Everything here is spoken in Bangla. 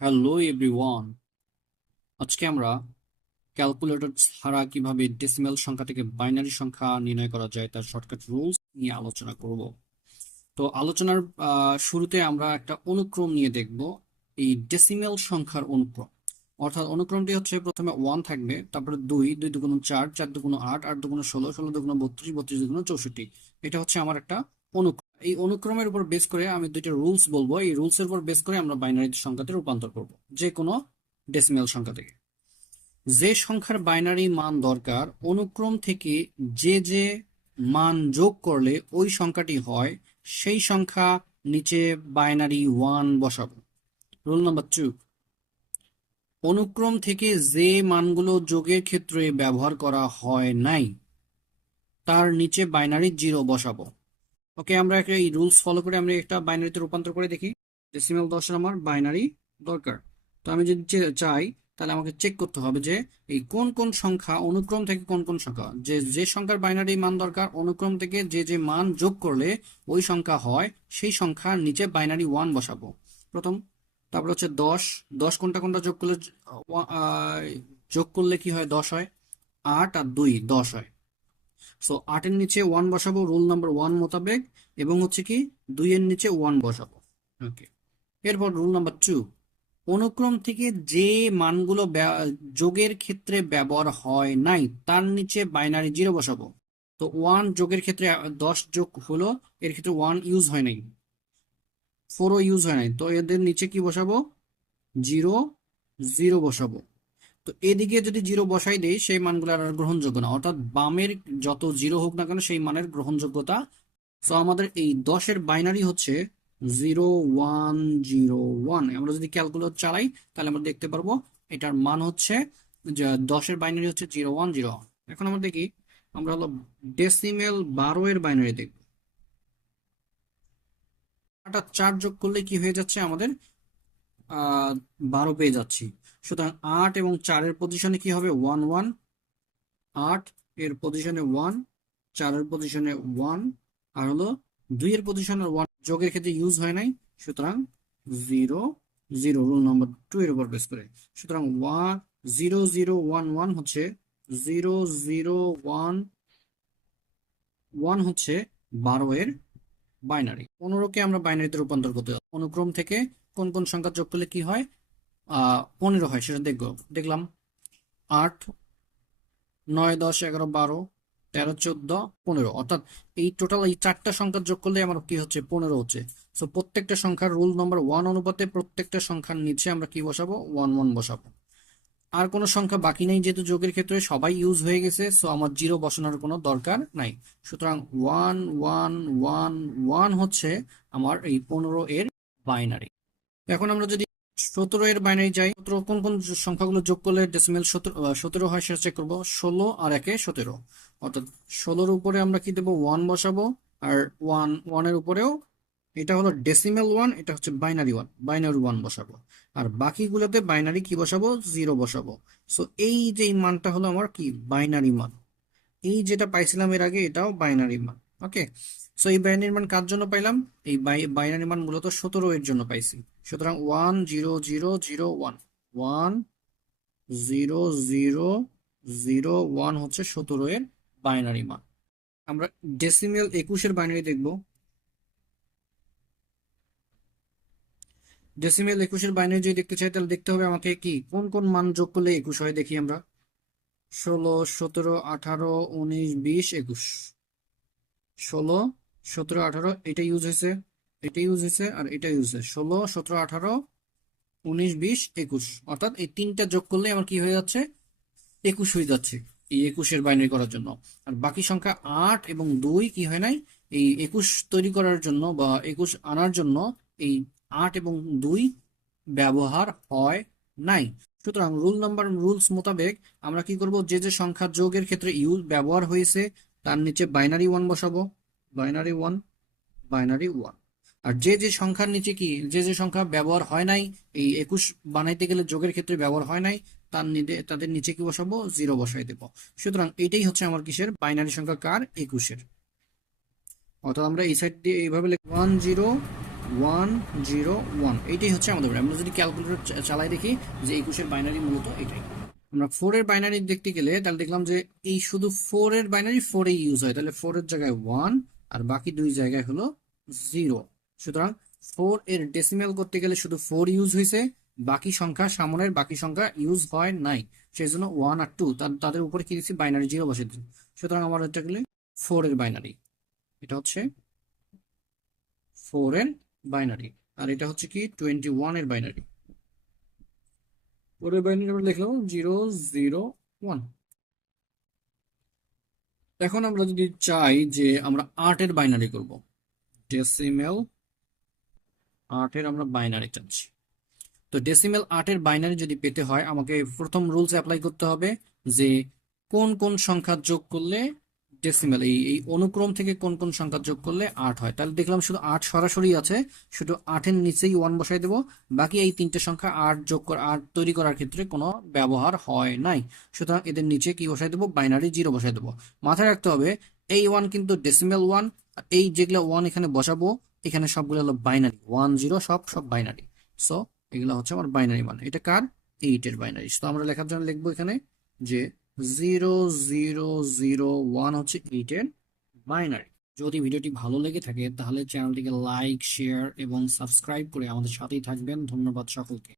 হ্যালো এভরিওয়ান আজকে আমরা ক্যালকুলেটর ছাড়া কীভাবে ডেসিমেল সংখ্যা থেকে বাইনারি সংখ্যা নির্ণয় করা যায় তার শর্টকাট রুলস নিয়ে আলোচনা করব। তো আলোচনার শুরুতে আমরা একটা অনুক্রম নিয়ে দেখব। এই ডেসিমেল সংখ্যার অনুক্রম। অর্থাৎ অনুক্রমটি হচ্ছে প্রথমে ওয়ান থাকবে, তারপরে দুই দুই দুগুণ চার চার দুগুণ আট আট দুগুণ ষোলো ষোলো দুগুণ বত্রিশ বত্রিশ দুগুণ চৌষট্টি। এটা হচ্ছে আমার একটা অনুক্রম এই অনুক্রমের উপর বেস করে আমি দুইটা রুলস বলব। এই রুলস এর উপর বেস করে আমরা বাইনারি সংখ্যাতে রূপান্তর করব যে কোনো ডেসিমেল সংখ্যা থেকে। যে সংখ্যার বাইনারি মান দরকার, অনুক্রম থেকে যে যে মান যোগ করলে ওই সংখ্যাটি হয়, সেই সংখ্যা নিচে বাইনারি ওয়ান বসাবো। রুল নাম্বার টু অনুক্রম থেকে যে মানগুলো যোগের ক্ষেত্রে ব্যবহার করা হয় নাই, তার নিচে বাইনারি জিরো বসাবো। ওকে আমরা একটা এই রুলস ফলো করে আমরা একটা বাইনারিতে রূপান্তর করে দেখি। ডেসিমেল দশের আমার বাইনারি দরকার। তো আমি যদি চাই, তাহলে আমাকে চেক করতে হবে যে এই কোন কোন সংখ্যা অনুক্রম থেকে কোন কোন সংখ্যা। যে যে সংখ্যার বাইনারি মান দরকার, অনুক্রম থেকে যে যে মান যোগ করলে ওই সংখ্যা হয়, সেই সংখ্যার নিচে বাইনারি ওয়ান বসাবো। প্রথম, তারপর হচ্ছে দশ। দশ কোনটা কোনটা যোগ করলে যোগ করলে কি হয়? দশ হয়। আট আর দুই, দশ হয়। সো আটের নিচে ওয়ান বসাবো রুল নাম্বার ওয়ান মোতাবেক, এবং হচ্ছে কি, দুইয়ের নিচে ওয়ান বসাবো। ওকে এরপর রুল নাম্বার টু অনুক্রম থেকে যে মানগুলো যোগের ক্ষেত্রে ব্যবহার হয় নাই, তার নিচে বাইনারি জিরো বসাবো। তো ওয়ান যোগের ক্ষেত্রে, দশ যোগ হলো, এর ক্ষেত্রে ওয়ান ইউজ হয় নাই। ফোরও ইউজ হয় নাই। তো এদের নিচে কি বসাবো? জিরো জিরো বসাবো। তো এদিকে যদি জিরো বসাই দেই, সেই মানগুলো আর গ্রহণযোগ্য না। অর্থাৎ বামের যত জিরো হোক না কেন, সেই মানের গ্রহণযোগ্যতা। তো আমাদের এই দশের বাইনারি হচ্ছে জিরো ওয়ান জিরো ওয়ান আমরা যদি ক্যালকুলেটর চালাই, তাহলে আমরা দেখতে পারব, এটার মান হচ্ছে যে দশের বাইনারি হচ্ছে জিরো ওয়ান জিরো ওয়ান এখন আমরা দেখি, আমরা হলো ডেসিমেল বারো এর বাইনারি দেখব। চার যোগ করলে কি হয়ে যাচ্ছে আমাদের? বারো পেয়ে যাচ্ছি। সুতরাং আট এবং চারের পজিশনে কি হবে? ওয়ান ওয়ান আট এর পজিশনে ওয়ান চারের পজিশনে ওয়ান আর হলো দুইয়ের পজিশনে ওয়ান যোগের ক্ষেত্রে ইউজ হয় নাই, সুতরাং zero zero rule number two এর উপর বেস করে। সুতরাং one zero zero one one হচ্ছে জিরো জিরো ওয়ান ওয়ান হচ্ছে বারো এর বাইনারি পনেরোকে আমরা বাইনারিতে রূপান্তর করতে। অনুক্রম থেকে কোন কোন সংখ্যা যোগ করলে কি হয়? পনেরো হয়, সেটা দেখব। দেখলাম আট, নয়, দশ, এগারো, বারো, তেরো, চোদ্দ, পনেরো। অর্থাৎ এই টোটাল এই চারটা সংখ্যা যোগ করলে আমার কি হচ্ছে? পনেরো হচ্ছে। সো প্রত্যেকটা সংখ্যার রুল নম্বর ওয়ান অনুপাতে প্রত্যেকটা সংখ্যার নিচে আমরা কি বসাবো? ওয়ান ওয়ান বসাবো। আর কোনো সংখ্যা বাকি নেই যেহেতু যোগের ক্ষেত্রে সবাই ইউজ হয়ে গেছে সো আমার জিরো বসানোর কোনো দরকার নাই। সুতরাং ওয়ান ওয়ান ওয়ান ওয়ান হচ্ছে আমার এই পনেরো এর বাইনারি এখন আমরা যদি সতেরো এর বাইনারি যাই, সতেরো, কোন কোন সংখ্যাগুলো যোগ করলে ডেসিমেল সতেরো হয় সেটা চেক করব। ষোলো আর একে সতেরো। অর্থাৎ ষোলোর উপরে আমরা কি দেবো? ওয়ান বসাবো। আর ওয়ান ওয়ানের উপরেও এটা হলো ডেসিমেল ওয়ান এটা হচ্ছে বাইনারি ওয়ান বাইনারি ওয়ান বসাবো। আর বাকিগুলোতে বাইনারি কি বসাবো? জিরো বসাবো। সো এই যে মানটা হলো আমার কি? বাইনারি মান এই যেটা পাইছিলাম এর আগে এটাও বাইনারি মান ওকে সো এই বাইনারি মান কার জন্য পাইলাম? এই বাইনারি মান মূলত সতেরো এর জন্য পাইছি। সুতরাং one zero zero zero one one zero zero zero one হচ্ছে সতেরো এর বাইনারি মান আমরা ডেসিমেল একুশের বাইনারি দেখব। ডেসিমেল একুশের বাইনারি যদি দেখতে চাই, তাহলে দেখতে হবে আমাকে কি, কোন কোন মান যোগ করলে একুশ হয় দেখি আমরা। ষোলো, সতেরো, আঠারো, উনিশ, বিশ, একুশ। ষোলো সতেরো, আঠারো, এটা ইউজ হয়েছে, এটা ইউজ হয়েছে, আর এটা ইউজ হয়েছে। ষোলো, সতেরো, আঠারো, উনিশ, বিশ, একুশ। অর্থাৎ এই তিনটা যোগ করলে আমার কি হয়ে যাচ্ছে? একুশ হয়ে যাচ্ছে এই একুশের বাইনারি করার জন্য। আর বাকি সংখ্যা আট এবং দুই কি হয় নাই? এই একুশ তৈরি করার জন্য বা একুশ আনার জন্য এই আট এবং দুই ব্যবহার হয় নাই। সুতরাং রুল নাম্বার রুলস মোতাবেক আমরা কি করব? যে যে সংখ্যা যোগের ক্ষেত্রে ইউজ ব্যবহার হয়েছে, তার নিচে বাইনারি ওয়ান বসাবো। বাইনারি ওয়ান বাইনারি ওয়ান আর যে যে সংখ্যার নিচে কি, যে যে সংখ্যা ব্যবহার হয় নাই, এই একুশ বানাইতে গেলে যোগের ক্ষেত্রে ব্যবহার হয় নাই, তার তাদের নিচে কি বসাবো? জিরো বসাই দেবো। সুতরাং এটাই হচ্ছে আমার কিসের? বাইনারি সংখ্যা কার? একুশের। অর্থাৎ আমরা এই সাইড দিয়ে এইভাবে one zero one zero one এইটাই হচ্ছে আমাদের। আমরা যদি ক্যালকুলেটর চালাই দেখি যে একুশের বাইনারি মূলত এটাই। আমরা ফোরের বাইনারি দেখতে গেলে তাহলে দেখলাম যে এই শুধু ফোরের বাইনারি ফোরে ইউজ হয়। তাহলে ফোরের জায়গায় ওয়ান আর বাকি দুই জায়গায় হলো জিরো সুতরাং ফোর এর ডেসিমেল করতে গেলে শুধু ফোর ইউজ হয়েছে, বাকি সংখ্যা সামনের বাকি সংখ্যা ইউজ হয় নাই। সেই জন্য ওয়ান আর টু তাদের উপরে কি দিচ্ছি? বাইনারি জিরো বসে দিচ্ছি। সুতরাং আমার এটা গেলে ফোর এর বাইনারি এটা হচ্ছে ফোর এর বাইনারি আর এটা হচ্ছে কি? টোয়েন্টি ওয়ানের বাইনারি ফোর এর বাইনারি আমরা লিখলাম জিরো জিরো ওয়ান এখন আমরা যদি চাই যে আমরা আটের বাইনারি করব। ডেসিমেল আটের আমরা বাইনারি চাচ্ছি তো ডেসিমেল আটের বাইনারি যদি পেতে হয়, আমাকে প্রথম রুলস অ্যাপ্লাই করতে হবে যে কোন কোন সংখ্যা যোগ করলে ডেসিমেল এই এই অনুক্রম থেকে কোন কোন সংখ্যা যোগ করলে আট হয়? তাহলে দেখলাম শুধু আট সরাসরি আছে, শুধু আটের নিচেই ওয়ান বসাই দেবো, বাকি এই তিনটে সংখ্যা আট যোগ করা, আট তৈরি করার ক্ষেত্রে কোনো ব্যবহার হয় নাই। সুতরাং এদের নিচে কি বসাই দেবো? বাইনারি জিরো বসাই দেবো। মাথায় রাখতে হবে, এই ওয়ান কিন্তু ডেসিমেল ওয়ান এই যেগুলো ওয়ান এখানে বসাবো, এখানে সবগুলো হলো বাইনারি ওয়ান জিরো সব সব বাইনারি সো এগুলো হচ্ছে আমার বাইনারি মান এটা কার? এইটের বাইনারি তো আমরা লেখার জন্য লিখব এখানে যে জিরো জিরো জিরো ওয়ান হচ্ছে এইটের বাইনারি যদি ভিডিওটি ভালো লেগে থাকে, তাহলে চ্যানেলটিকে লাইক শেয়ার এবং সাবস্ক্রাইব করে আমাদের সাথেই থাকবেন। ধন্যবাদ সকলকে।